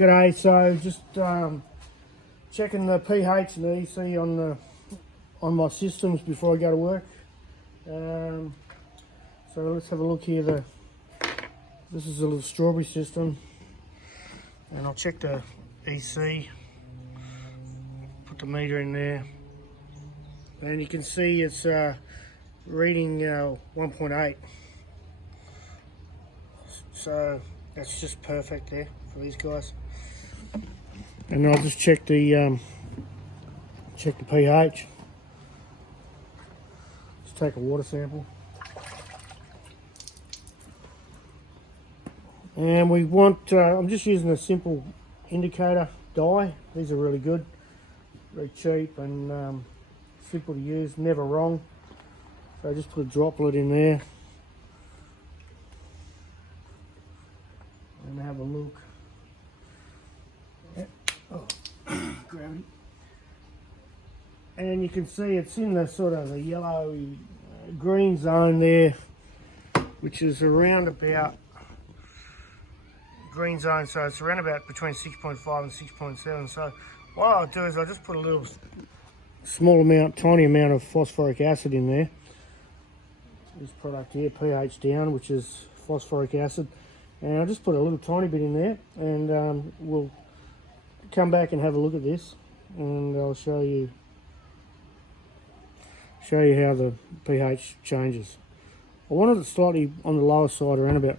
G'day, so just checking the pH and the EC on my systems before I go to work. So let's have a look here. This is a little strawberry system, and I'll check the EC, put the meter in there, and you can see it's reading 1.8. So that's just perfect there for these guys. And I'll just check the pH. Just take a water sample. And we want, I'm just using a simple indicator dye. These are really good, very cheap and simple to use, never wrong. So just put a droplet in there and have a look. Oh, gravity. And you can see it's in the sort of the yellow green zone there, which is around about green zone, so it's around about between 6.5 and 6.7. So what I'll do is I'll just put a little small amount, tiny amount of phosphoric acid in there. This product here, pH down, which is phosphoric acid, and I'll just put a little tiny bit in there, and we'll come back and have a look at this, and I'll show you how the pH changes. I wanted it slightly on the lower side, around about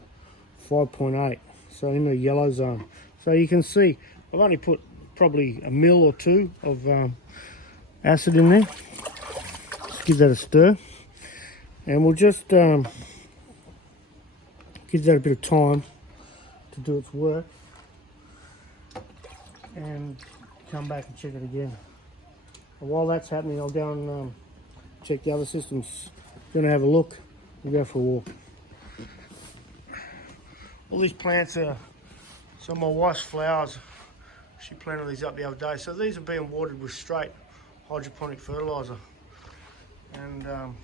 5.8, so in the yellow zone. So you can see I've only put probably a mil or two of acid in there. Just give that a stir, and we'll just give that a bit of time to do its work, and come back and check it again. And while that's happening, I'll go and check the other systems. Gonna have a look and go for a walk. All these plants are some of my wife's flowers. She planted these up the other day. So these are being watered with straight hydroponic fertilizer, and you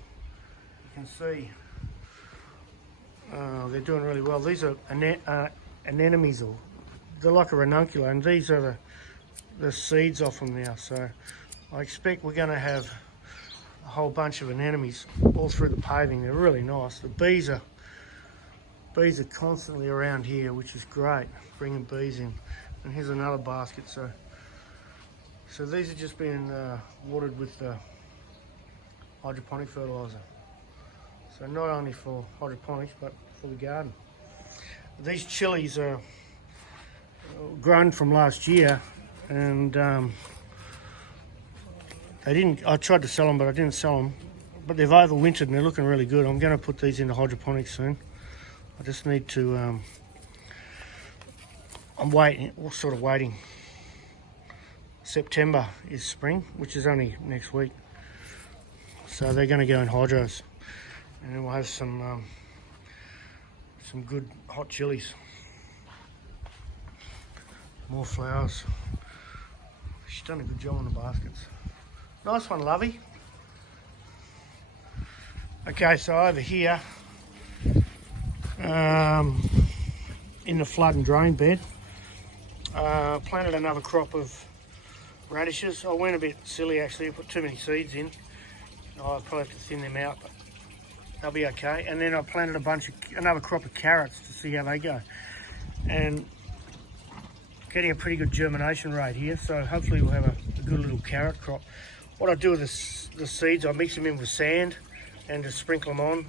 can see they're doing really well. These are anemones, or they're like a ranunculus, and these are the seeds off them now. So I expect we're going to have a whole bunch of anemones all through the paving. They're really nice. The bees are constantly around here, which is great, bringing bees in. And here's another basket. So these are just being watered with hydroponic fertilizer. So not only for hydroponics, but for the garden. These chilies are grown from last year, and I tried to sell them, but I didn't sell them. But they've overwintered and they're looking really good. I'm going to put these into hydroponics soon. I just need to, I'm sort of waiting. September is spring, which is only next week. So they're going to go in hydros, and then we'll have some good hot chilies. More flowers. She's done a good job on the baskets. Nice one, Lovey. Okay, so over here, in the flood and drain bed, planted another crop of radishes. I went a bit silly actually, I put too many seeds in. I'll probably have to thin them out, but they'll be okay. And then I planted another crop of carrots to see how they go. And getting a pretty good germination rate here, so hopefully we'll have a good little carrot crop. What I do with the seeds, I mix them in with sand and just sprinkle them on,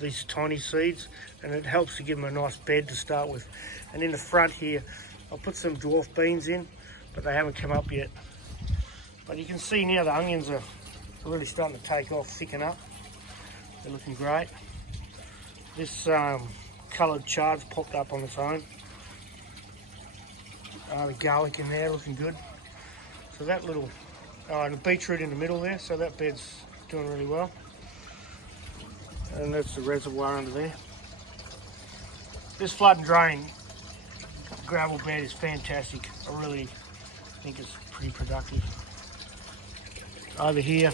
these tiny seeds, and it helps to give them a nice bed to start with. And in the front here, I'll put some dwarf beans in, but they haven't come up yet. But you can see now the onions are really starting to take off, thicken up. They're looking great. This coloured chard's popped up on its own. The garlic in there looking good. So that little, and the beetroot in the middle there, so that bed's doing really well. And that's the reservoir under there. This flood and drain gravel bed is fantastic. I really think it's pretty productive. Over here,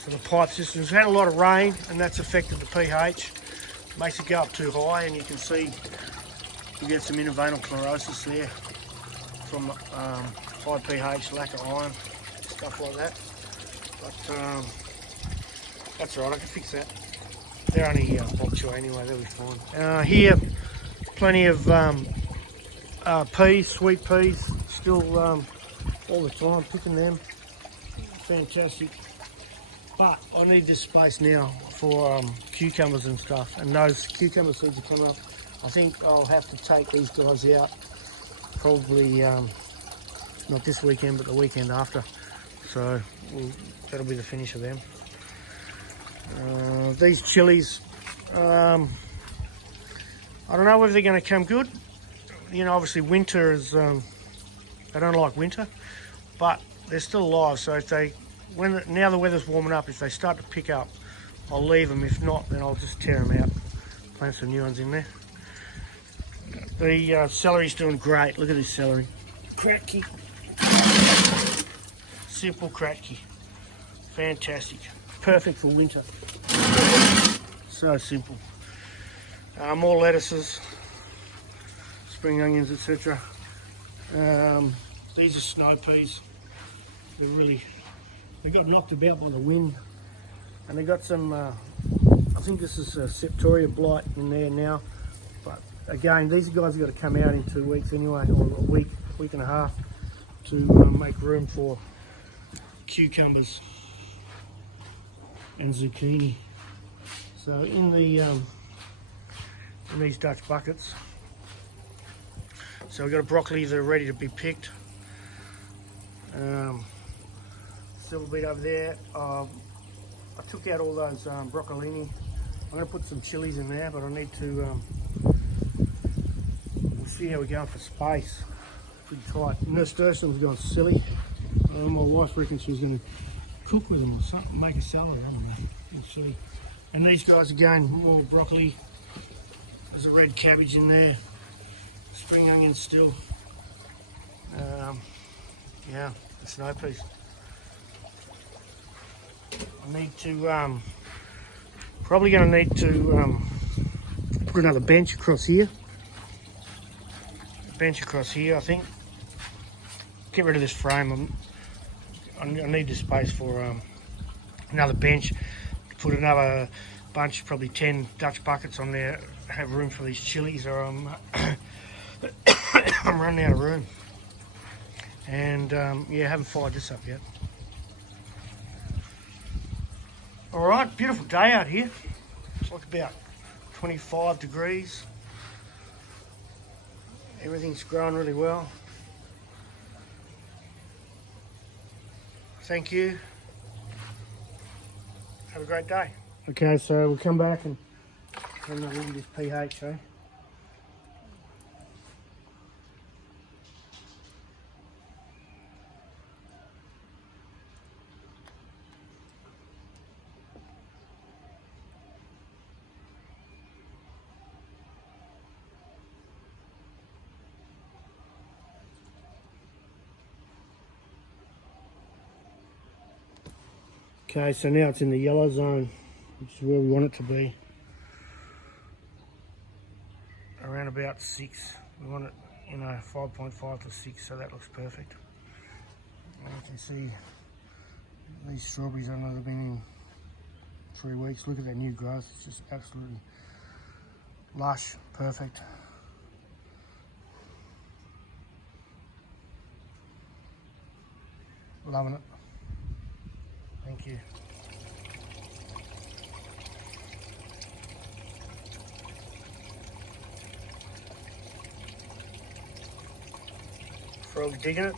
so the pipe systems had a lot of rain, and that's affected the pH. Makes it go up too high, and you can see You get some intravenous chlorosis there from high pH, lack of iron, stuff like that. But that's alright, I can fix that. They're only bok choy anyway, they'll be fine. Here, plenty of peas, sweet peas, still all the time, picking them. Fantastic. But I need this space now for cucumbers and stuff, and those cucumber seeds are coming up. I think I'll have to take these guys out probably not this weekend but the weekend after, so that'll be the finish of them. These chilies, I don't know whether they're going to come good. You know, obviously winter is, they don't like winter, but they're still alive, so if they, now the weather's warming up, if they start to pick up, I'll leave them. If not, then I'll just tear them out, plant some new ones in there. The celery's doing great. Look at this celery. Cracky. Simple cracky. Fantastic. Perfect for winter. So simple. More lettuces, spring onions, etc. These are snow peas. They got knocked about by the wind, and they got some, I think this is a Septoria blight in there now. But again, these guys have got to come out in 2 weeks anyway, or a week and a half, to make room for cucumbers and zucchini. So in these Dutch buckets, so we've got a broccoli that are ready to be picked. Still a bit over there. I took out all those broccolini. I'm going to put some chilies in there, but I need to, we'll see how we're going for space. Pretty tight. Nasturtium's gone silly. My wife reckons she's going to cook with them or something, make a salad, I don't know. We'll see. And these guys again, more broccoli. There's a red cabbage in there. Spring onions still. Yeah, the snow peas. I need to, probably going to need to put another bench across here. Bench across here, I think. Get rid of this frame. I need the space for another bench. Put another bunch, probably 10 Dutch buckets on there. Have room for these chilies, or I'm running out of room. And yeah, haven't fired this up yet. All right, beautiful day out here. It's like about 25 degrees. Everything's growing really well. Thank you. Have a great day. Okay, so we'll come back and look at this pH, eh? Okay, so now it's in the yellow zone, which is where we want it to be. Around about 6. We want it, 5.5 to 6, so that looks perfect. And you can see these strawberries, I know they've been in 3 weeks. Look at that new growth, it's just absolutely lush, perfect. Loving it. Thank you. Frog digging it.